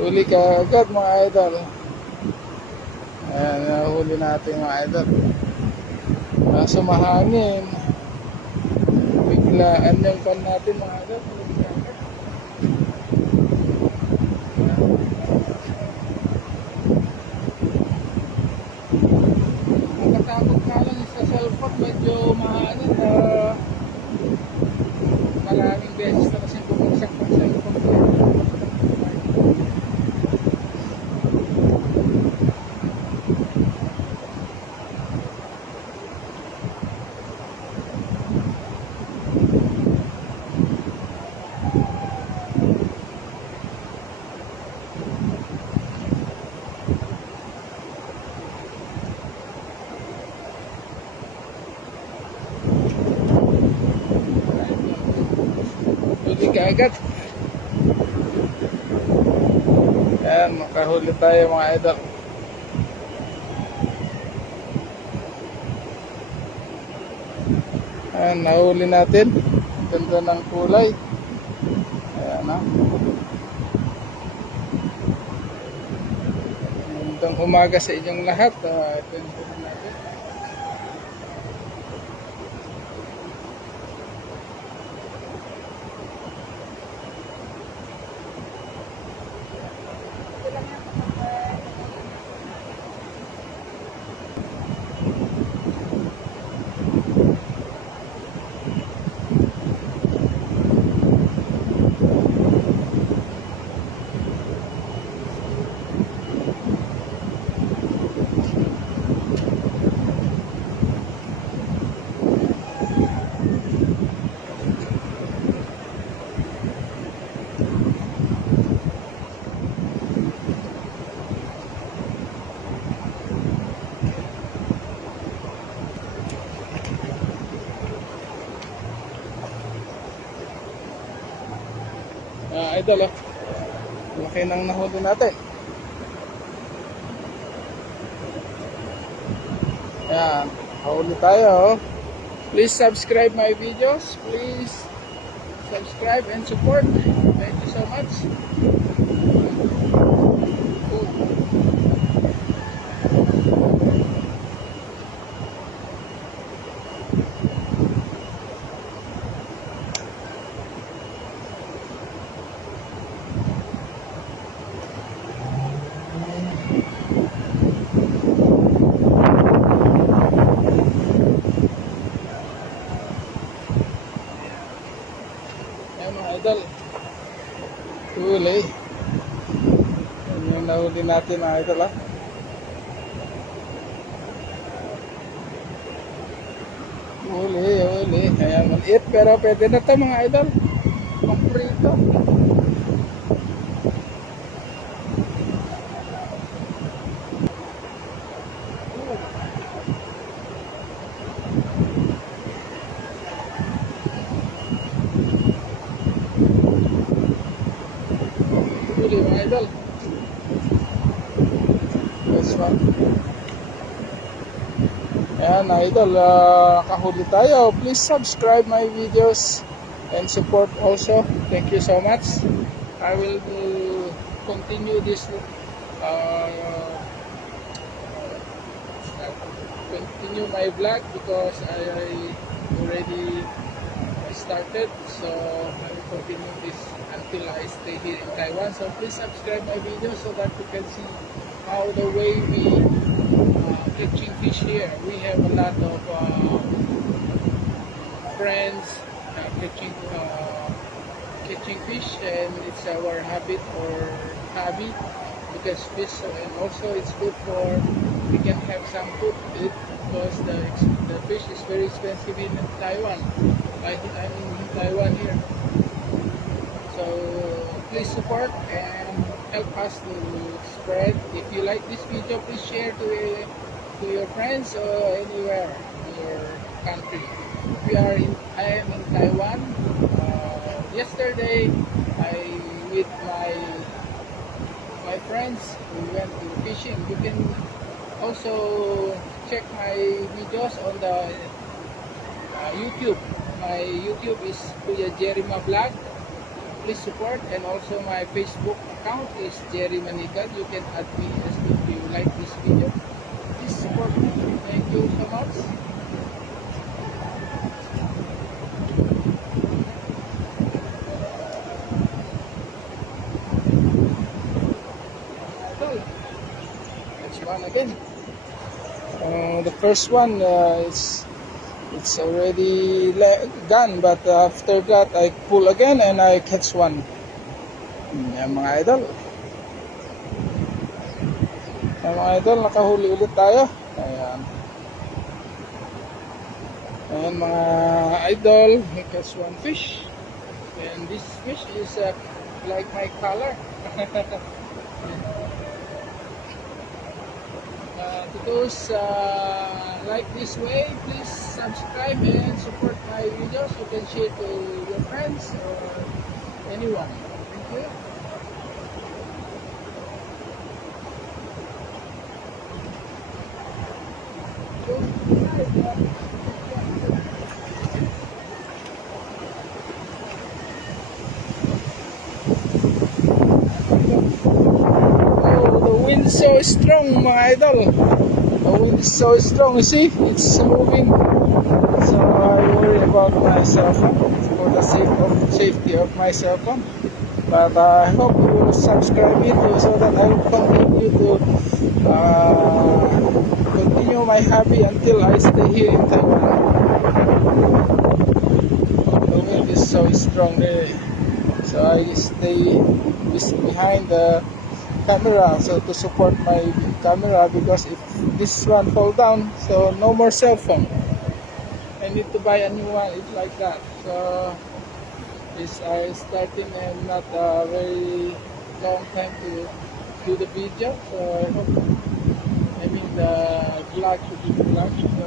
Huli ka agad mga idol. Ayan, nahuli natin mga idol. Kaso mahangin. Biglaan yung pan natin mga idol. Nakatakot nga lang sa cellphone. Medyo mahangin na maraming beses na kasi bumagsak ng cellphone ko. Huli ka agad. Ayan, makahuli tayo mga idol. Ayan, nahuli natin. Ganda ng kulay. Ayan na. Magandang umaga sa inyong lahat. Ito yung huli natin. Idol, oh. Laki nang nahuli natin. Ayan, nahuli tayo. Oh. Please subscribe my videos. Please subscribe and support. Thank you so much. Cool. Mga idol, huli. Yan yung nahuli natin mga idol, ah. Huli. Ayan, maliit pero pwede na ito mga idol. Pang-prito. Huli mga idol. This one. Ayan idol, kahuli tayo. Please subscribe my videos and support also. Thank you so much. I will continue this continue my vlog because I already started, so I will continue this until I stay here in Taiwan. So please subscribe my video so that you can see how the way we catching fish here. We have a lot of friends catching fish, and it's our habit or hobby because fish, and also it's good for we can have some food to eat because the fish is very expensive in Taiwan. I'm in Taiwan here. So please support and help us to spread. If you like this video, please share to your friends or anywhere in your country. I am in Taiwan. Yesterday, with my friends, we went to fishing. You can also check my videos on the YouTube. My YouTube is Kuya Jerima Vlog. please support. And also my Facebook account is Jerry Manikad. You can add me as if you like this video. Please support me. Thank you so much. So, next one again. The first one it's already done, but after that I pull again and I catch one. Yan mga idol. Yan mga idol, nakahuli ulit tayo. Ayan. Ayan mga idol, we catch one fish. And this fish is like my color. To those like this way, please subscribe and support my videos. You can share to your friends or anyone. Thank you. Oh, the wind is so strong, mga idol. The wind is so strong, you see, it's moving. So I worry about my cell phone for the safety of my cell phone. But I hope you will subscribe me so that I will continue to continue my hobby until I stay here in Taiwan. The wind is so strong there, so I stay behind the camera so to support my camera, because if this one fall down, so no more cell phone. I need to buy a new one. It's like that. So this I starting and not a very long time to do the video. So I hope the vlog should be vlog. So